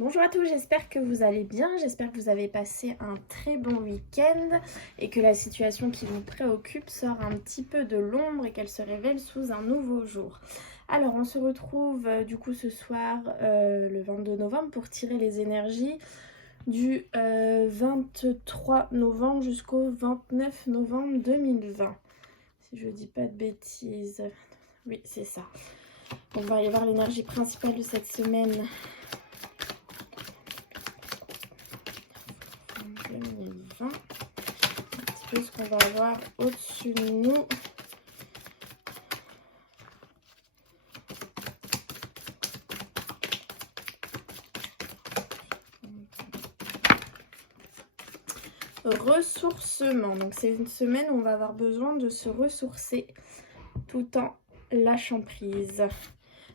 Bonjour à tous, j'espère que vous allez bien, j'espère que vous avez passé un très bon week-end et que la situation qui vous préoccupe sort un petit peu de l'ombre et qu'elle se révèle sous un nouveau jour. Alors on se retrouve du coup ce soir le 22 novembre pour tirer les énergies du 23 novembre jusqu'au 29 novembre 2020. Si je dis pas de bêtises, oui c'est ça. On va y voir l'énergie principale de cette semaine. 2020, un petit peu ce qu'on va avoir au-dessus de nous. Ressourcement, donc c'est une semaine où on va avoir besoin de se ressourcer tout en lâchant prise.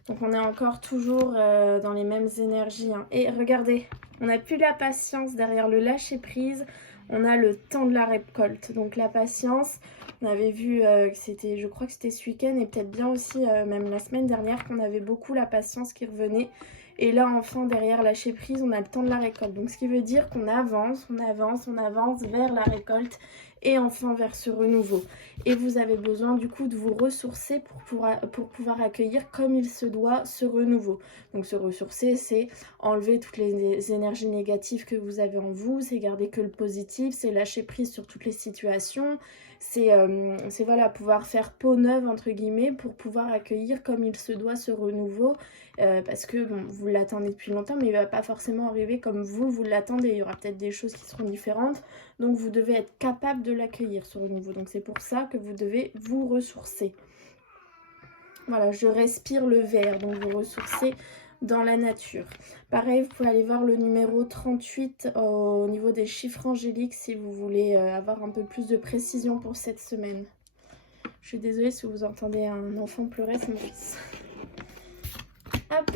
Donc on est encore toujours dans les mêmes énergies, hein. Et regardez, on n'a plus la patience derrière le lâcher prise, on a le temps de la récolte. Donc la patience, on avait vu que c'était, je crois que c'était ce week-end et peut-être bien aussi même la semaine dernière qu'on avait beaucoup la patience qui revenait. Et là enfin derrière lâcher prise, on a le temps de la récolte. Donc ce qui veut dire qu'on avance, on avance, on avance vers la récolte et enfin vers ce renouveau. Et vous avez besoin du coup de vous ressourcer pour pouvoir accueillir comme il se doit ce renouveau. Donc se ressourcer, c'est enlever toutes les énergies négatives que vous avez en vous, c'est garder que le positif, c'est lâcher prise sur toutes les situations, c'est voilà, pouvoir faire peau neuve entre guillemets pour pouvoir accueillir comme il se doit ce renouveau. Parce que bon, vous l'attendez depuis longtemps, mais il ne va pas forcément arriver comme vous l'attendez. Il y aura peut-être des choses qui seront différentes. Donc vous devez être capable de l'accueillir ce renouveau. Donc c'est pour ça que vous devez vous ressourcer. Voilà, je respire le vert, donc vous ressourcez dans la nature. Pareil, vous pouvez aller voir le numéro 38 au niveau des chiffres angéliques si vous voulez avoir un peu plus de précision pour cette semaine. Je suis désolée si vous entendez un enfant pleurer, c'est mon fils. Hop.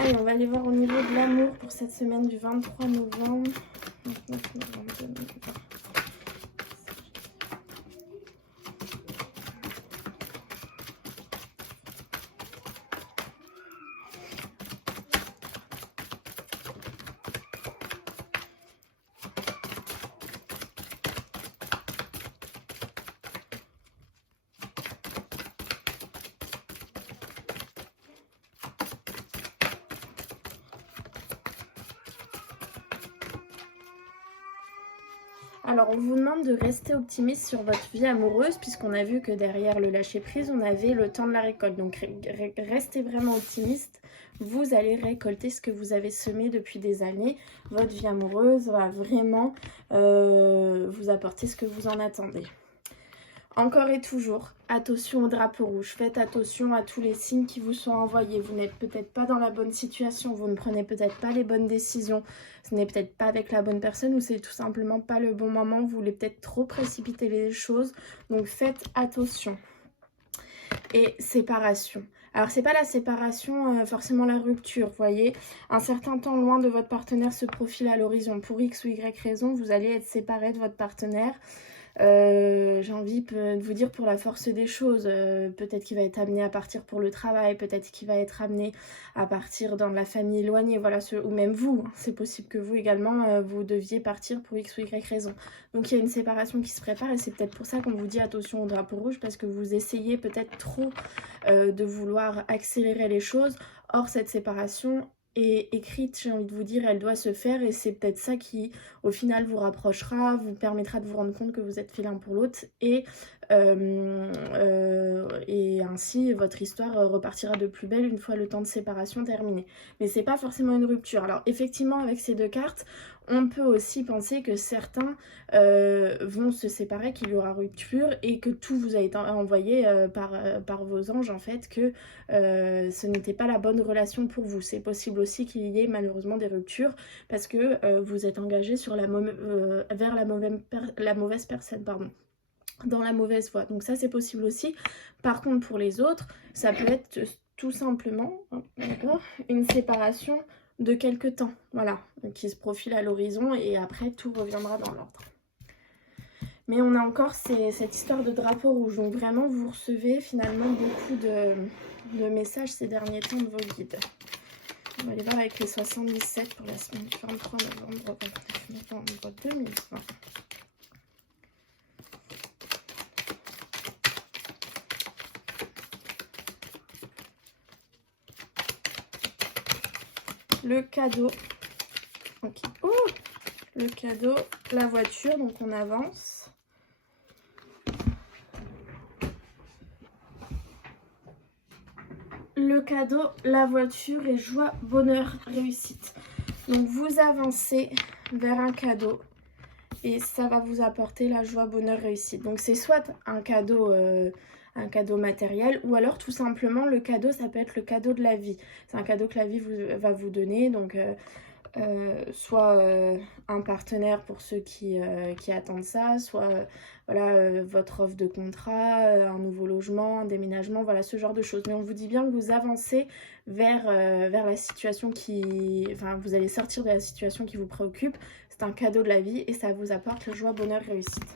Allez, on va aller voir au niveau de l'amour pour cette semaine du 23 novembre. 29 novembre 2020. Alors, on vous demande de rester optimiste sur votre vie amoureuse puisqu'on a vu que derrière le lâcher-prise, on avait le temps de la récolte. Donc, restez vraiment optimiste. Vous allez récolter ce que vous avez semé depuis des années. Votre vie amoureuse va vraiment vous apporter ce que vous en attendez. Encore et toujours, attention au drapeau rouge. Faites attention à tous les signes qui vous sont envoyés. Vous n'êtes peut-être pas dans la bonne situation, vous ne prenez peut-être pas les bonnes décisions, ce n'est peut-être pas avec la bonne personne ou c'est tout simplement pas le bon moment. Vous voulez peut-être trop précipiter les choses, donc faites attention. Et séparation. Alors c'est pas la séparation, forcément la rupture, vous voyez. Un certain temps loin de votre partenaire se profile à l'horizon. Pour X ou Y raison, vous allez être séparé de votre partenaire. J'ai envie de vous dire pour la force des choses, peut-être qu'il va être amené à partir pour le travail, peut-être qu'il va être amené à partir dans la famille éloignée, voilà, ou même vous, hein, c'est possible que vous également, vous deviez partir pour X ou Y raison. Donc il y a une séparation qui se prépare et c'est peut-être pour ça qu'on vous dit attention au drapeau rouge, parce que vous essayez peut-être trop de vouloir accélérer les choses. Or cette séparation est écrite, j'ai envie de vous dire, elle doit se faire et c'est peut-être ça qui au final vous rapprochera, vous permettra de vous rendre compte que vous êtes fait l'un pour l'autre et ainsi votre histoire repartira de plus belle une fois le temps de séparation terminé. Mais c'est pas forcément une rupture. Alors effectivement avec ces deux cartes, on peut aussi penser que certains vont se séparer, qu'il y aura rupture et que tout vous a été envoyé par vos anges en fait, que ce n'était pas la bonne relation pour vous. C'est possible aussi qu'il y ait malheureusement des ruptures parce que vous êtes engagé sur vers la mauvaise personne, pardon, dans la mauvaise voie. Donc ça c'est possible aussi. Par contre pour les autres, ça peut être tout simplement, d'accord, une séparation de quelques temps, voilà, qui se profile à l'horizon et après tout reviendra dans l'ordre. Mais on a encore cette histoire de drapeau rouge, donc vraiment vous recevez finalement beaucoup de messages ces derniers temps de vos guides. On va aller voir avec les 77 pour la semaine du 23 novembre 2020. Le cadeau. Ok. Oh, le cadeau, la voiture, donc on avance. Le cadeau, la voiture et joie, bonheur, réussite. Donc vous avancez vers un cadeau et ça va vous apporter la joie, bonheur, réussite. Donc c'est soit un cadeau matériel ou alors tout simplement le cadeau, ça peut être le cadeau de la vie. C'est un cadeau que la vie va vous donner, donc soit un partenaire pour ceux qui attendent ça, soit voilà, votre offre de contrat, un nouveau logement, un déménagement, voilà ce genre de choses. Mais on vous dit bien que vous avancez vers la situation enfin vous allez sortir de la situation qui vous préoccupe. C'est un cadeau de la vie et ça vous apporte joie, bonheur, réussite.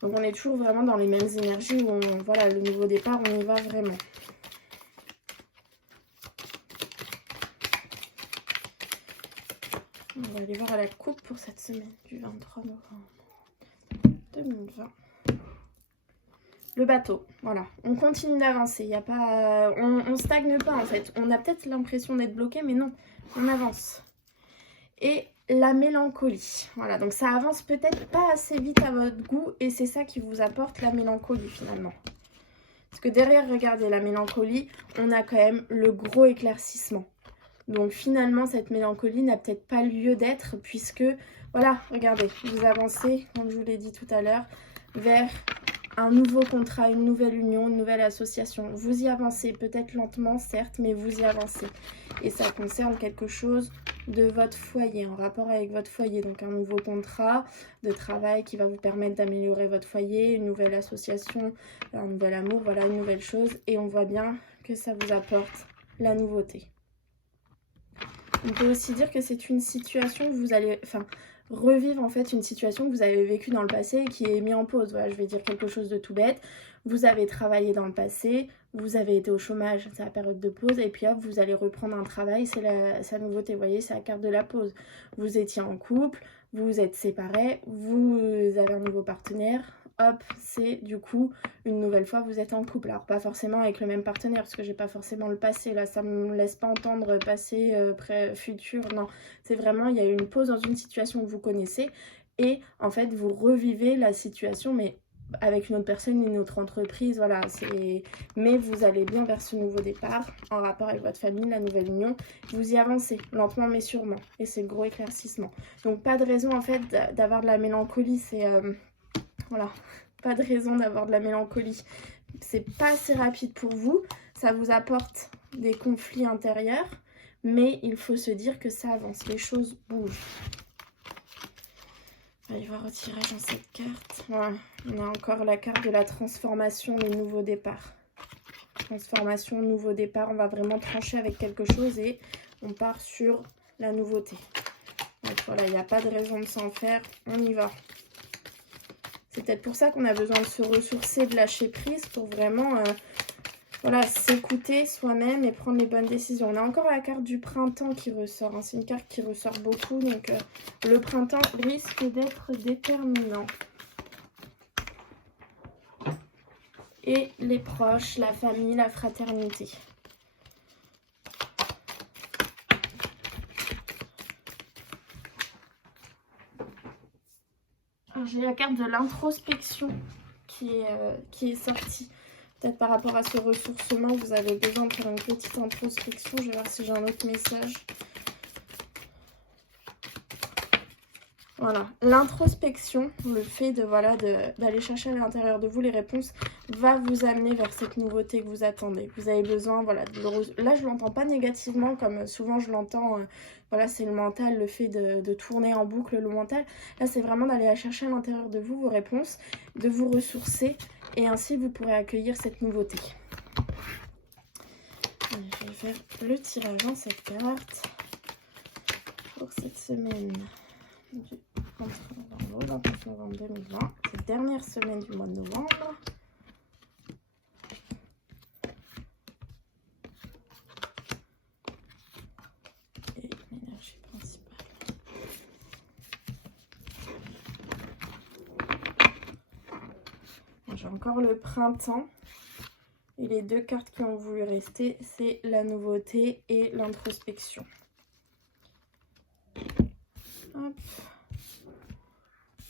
Donc on est toujours vraiment dans les mêmes énergies où voilà, le nouveau départ, on y va vraiment. On va aller voir à la coupe pour cette semaine du 23 novembre 2020. Le bateau, voilà, on continue d'avancer, il y a pas, on stagne pas en fait. On a peut-être l'impression d'être bloqué, mais non, on avance. Et la mélancolie, voilà, donc ça avance peut-être pas assez vite à votre goût et c'est ça qui vous apporte la mélancolie finalement. Parce que derrière, regardez, la mélancolie, on a quand même le gros éclaircissement. Donc finalement, cette mélancolie n'a peut-être pas lieu d'être puisque, voilà, regardez, vous avancez, comme je vous l'ai dit tout à l'heure, vers un nouveau contrat, une nouvelle union, une nouvelle association. Vous y avancez, peut-être lentement, certes, mais vous y avancez. Et ça concerne quelque chose de votre foyer, en rapport avec votre foyer. Donc un nouveau contrat de travail qui va vous permettre d'améliorer votre foyer, une nouvelle association, un nouvel amour, voilà, une nouvelle chose. Et on voit bien que ça vous apporte la nouveauté. On peut aussi dire que c'est une situation que vous allez... revivre en fait une situation que vous avez vécue dans le passé et qui est mise en pause. Voilà, je vais dire quelque chose de tout bête. Vous avez travaillé dans le passé, vous avez été au chômage, c'est la période de pause, et puis hop, vous allez reprendre un travail, c'est la nouveauté, vous voyez, c'est la carte de la pause. Vous étiez en couple, vous vous êtes séparés, vous avez un nouveau partenaire, hop, c'est du coup, une nouvelle fois, vous êtes en couple. Alors pas forcément avec le même partenaire, parce que j'ai pas forcément le passé, là, ça me laisse pas entendre passé, futur, non. C'est vraiment, il y a eu une pause dans une situation que vous connaissez, et en fait, vous revivez la situation, mais avec une autre personne, une autre entreprise, voilà, mais vous allez bien vers ce nouveau départ, en rapport avec votre famille, la nouvelle union, vous y avancez, lentement mais sûrement, et c'est le gros éclaircissement. Donc pas de raison en fait d'avoir de la mélancolie, c'est, voilà, pas de raison d'avoir de la mélancolie, c'est pas assez rapide pour vous, ça vous apporte des conflits intérieurs, mais il faut se dire que ça avance, les choses bougent. On va y voir retirer dans cette carte. Voilà, on a encore la carte de la transformation, le nouveau départ. Transformation, nouveau départ, on va vraiment trancher avec quelque chose et on part sur la nouveauté. Donc voilà, il n'y a pas de raison de s'en faire, on y va. C'est peut-être pour ça qu'on a besoin de se ressourcer, de lâcher prise pour vraiment... voilà, s'écouter soi-même et prendre les bonnes décisions. On a encore la carte du printemps qui ressort. Hein. C'est une carte qui ressort beaucoup. Donc, le printemps risque d'être déterminant. Et les proches, la famille, la fraternité. J'ai la carte de l'introspection qui est sortie. Peut-être par rapport à ce ressourcement, vous avez besoin de faire une petite introspection. Je vais voir si j'ai un autre message. Voilà, l'introspection, le fait de voilà d'aller chercher à l'intérieur de vous les réponses, va vous amener vers cette nouveauté que vous attendez. Vous avez besoin, voilà, là je l'entends pas négativement comme souvent je l'entends, voilà, c'est le mental, le fait de tourner en boucle le mental. Là c'est vraiment d'aller chercher à l'intérieur de vous vos réponses, de vous ressourcer et ainsi vous pourrez accueillir cette nouveauté. Allez, je vais faire le tirage dans cette carte pour cette semaine du 29 novembre 2020, cette dernière semaine du mois de novembre. j'ai encore le printemps. Et les deux cartes qui ont voulu rester, c'est la nouveauté et l'introspection. Hop.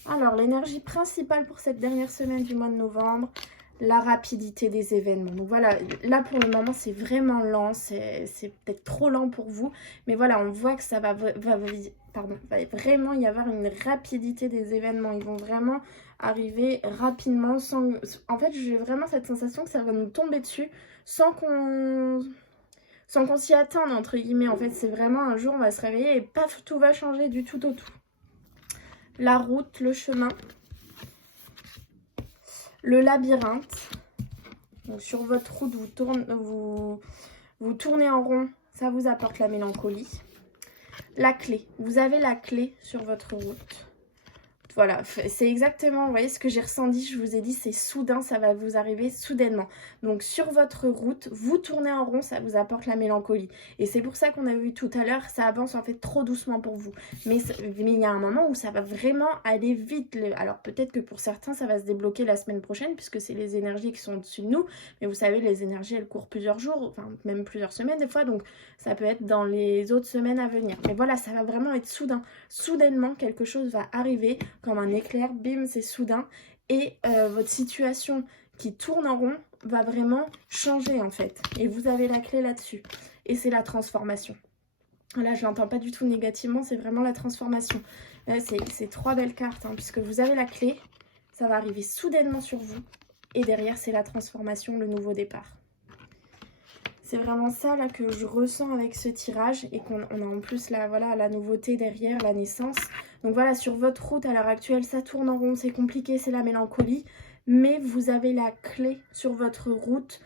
Alors, l'énergie principale pour cette dernière semaine du mois de novembre, la rapidité des événements. Donc voilà, là pour le moment, c'est vraiment lent, c'est peut-être trop lent pour vous. Mais voilà, on voit que ça va vraiment y avoir une rapidité des événements. Ils vont vraiment arriver rapidement. En fait, j'ai vraiment cette sensation que ça va nous tomber dessus sans qu'on s'y attende, entre guillemets. En fait, c'est vraiment un jour, on va se réveiller et paf, tout va changer du tout au tout. La route, le chemin, le labyrinthe. Donc sur votre route, vous tournez en rond, ça vous apporte la mélancolie. La clé, vous avez la clé sur votre route. Voilà, c'est exactement, vous voyez ce que j'ai ressenti, je vous ai dit, c'est soudain, ça va vous arriver soudainement. Donc sur votre route, vous tournez en rond, ça vous apporte la mélancolie. Et c'est pour ça qu'on a vu tout à l'heure, ça avance en fait trop doucement pour vous. Mais il y a un moment où ça va vraiment aller vite. Alors peut-être que pour certains, ça va se débloquer la semaine prochaine, puisque c'est les énergies qui sont au-dessus de nous. Mais vous savez, les énergies, elles courent plusieurs jours, enfin même plusieurs semaines des fois. Donc ça peut être dans les autres semaines à venir. Mais voilà, ça va vraiment être soudain. Soudainement, quelque chose va arriver. Comme un éclair, bim, c'est soudain. Et votre situation qui tourne en rond va vraiment changer en fait. Et vous avez la clé là-dessus. Et c'est la transformation. Là, je l'entends pas du tout négativement, c'est vraiment la transformation. C'est trois belles cartes, hein, puisque vous avez la clé, ça va arriver soudainement sur vous. Et derrière, c'est la transformation, le nouveau départ. C'est vraiment ça là que je ressens avec ce tirage et qu'on a en plus là, voilà, la nouveauté derrière, la naissance. Donc voilà, sur votre route à l'heure actuelle, ça tourne en rond, c'est compliqué, c'est la mélancolie. Mais vous avez la clé sur votre route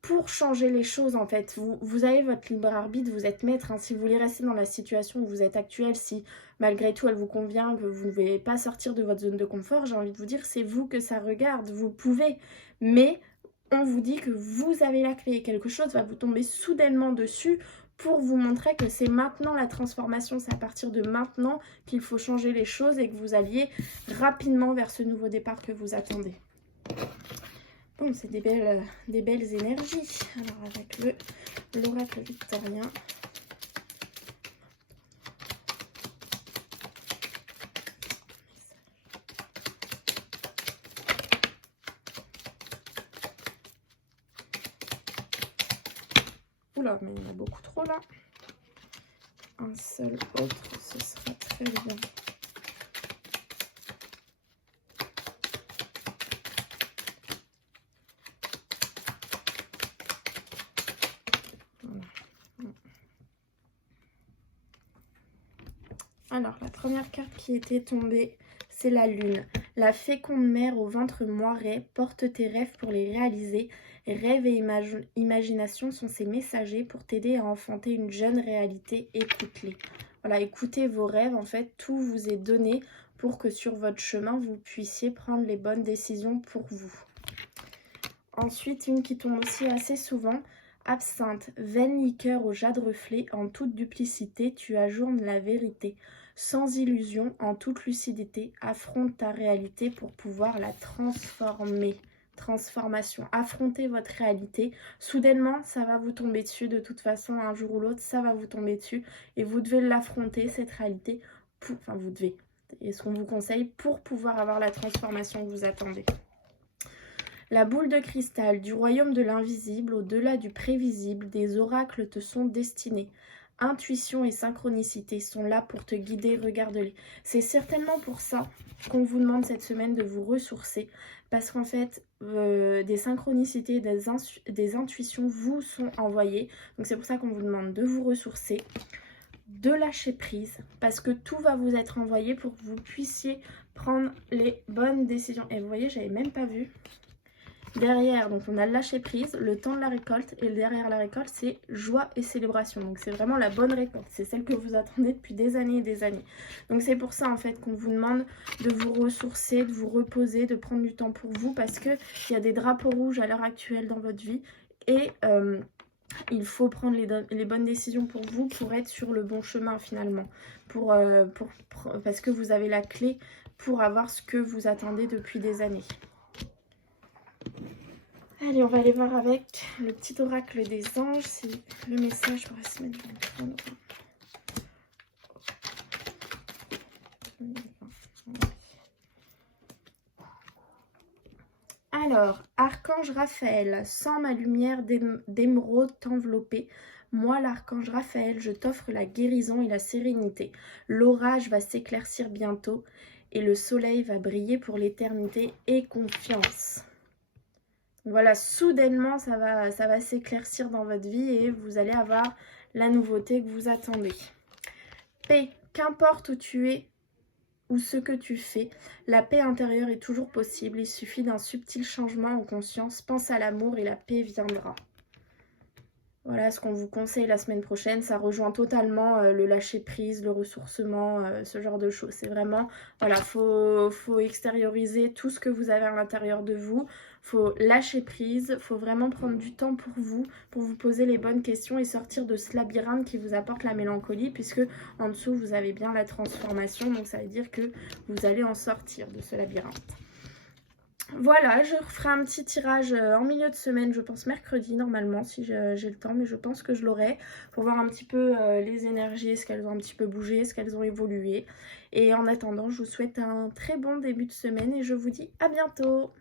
pour changer les choses en fait. Vous avez votre libre arbitre, vous êtes maître. Hein. Si vous voulez rester dans la situation où vous êtes actuelle, si malgré tout elle vous convient, que vous ne pouvez pas sortir de votre zone de confort, j'ai envie de vous dire, c'est vous que ça regarde, vous pouvez. Mais on vous dit que vous avez la clé et quelque chose va vous tomber soudainement dessus pour vous montrer que c'est maintenant la transformation, c'est à partir de maintenant qu'il faut changer les choses et que vous alliez rapidement vers ce nouveau départ que vous attendez. Bon, c'est des belles énergies. Alors avec l'oracle victorien. Oula, mais il y en a beaucoup trop là. Un seul autre, ce sera très bien. Voilà. Alors, la première carte qui était tombée, c'est la lune. La féconde mère au ventre moiré porte tes rêves pour les réaliser. Rêves et imagination sont ses messagers pour t'aider à enfanter une jeune réalité. Écoute-les. Voilà, écoutez vos rêves. En fait, tout vous est donné pour que sur votre chemin, vous puissiez prendre les bonnes décisions pour vous. Ensuite, une qui tombe aussi assez souvent. Absinthe, vaine liqueur au jade reflet, en toute duplicité, tu ajournes la vérité. Sans illusion, en toute lucidité, affronte ta réalité pour pouvoir la transformer. Transformation, affrontez votre réalité. Soudainement, ça va vous tomber dessus. De toute façon, un jour ou l'autre, ça va vous tomber dessus. Et vous devez l'affronter, cette réalité. Enfin, vous devez. Et ce qu'on vous conseille pour pouvoir avoir la transformation que vous attendez. La boule de cristal du royaume de l'invisible, au-delà du prévisible, des oracles te sont destinés. Intuition et synchronicité sont là pour te guider, regarde-les. C'est certainement pour ça qu'on vous demande cette semaine de vous ressourcer, parce qu'en fait, des synchronicités, des intuitions vous sont envoyées. Donc c'est pour ça qu'on vous demande de vous ressourcer, de lâcher prise, parce que tout va vous être envoyé pour que vous puissiez prendre les bonnes décisions. Et vous voyez, j'avais même pas vu. Derrière, donc on a lâché prise, le temps de la récolte, et derrière la récolte, c'est joie et célébration. Donc c'est vraiment la bonne récolte, c'est celle que vous attendez depuis des années et des années. Donc c'est pour ça en fait qu'on vous demande de vous ressourcer, de vous reposer, de prendre du temps pour vous, parce qu'il y a des drapeaux rouges à l'heure actuelle dans votre vie, et il faut prendre les bonnes décisions pour vous, pour être sur le bon chemin finalement, parce que vous avez la clé pour avoir ce que vous attendez depuis des années. Allez, on va aller voir avec le petit oracle des anges, si le message pourrait se mettre dans le fond. Alors, Archange Raphaël, sens ma lumière d'émeraude t'envelopper. Moi, l'archange Raphaël, je t'offre la guérison et la sérénité. L'orage va s'éclaircir bientôt et le soleil va briller pour l'éternité. Et confiance. Voilà, soudainement, ça va s'éclaircir dans votre vie et vous allez avoir la nouveauté que vous attendez. Paix, qu'importe où tu es ou ce que tu fais, la paix intérieure est toujours possible. Il suffit d'un subtil changement en conscience. Pense à l'amour et la paix viendra. Voilà ce qu'on vous conseille la semaine prochaine. Ça rejoint totalement le lâcher-prise, le ressourcement, ce genre de choses. C'est vraiment, voilà, faut extérioriser tout ce que vous avez à l'intérieur de vous. Faut lâcher prise. Faut vraiment prendre du temps pour vous poser les bonnes questions et sortir de ce labyrinthe qui vous apporte la mélancolie, puisque en dessous, vous avez bien la transformation. Donc, ça veut dire que vous allez en sortir de ce labyrinthe. Voilà, je referai un petit tirage en milieu de semaine, je pense mercredi normalement, si j'ai le temps, mais je pense que je l'aurai, pour voir un petit peu les énergies, est-ce qu'elles ont un petit peu bougé, est-ce qu'elles ont évolué. Et en attendant, je vous souhaite un très bon début de semaine et je vous dis à bientôt.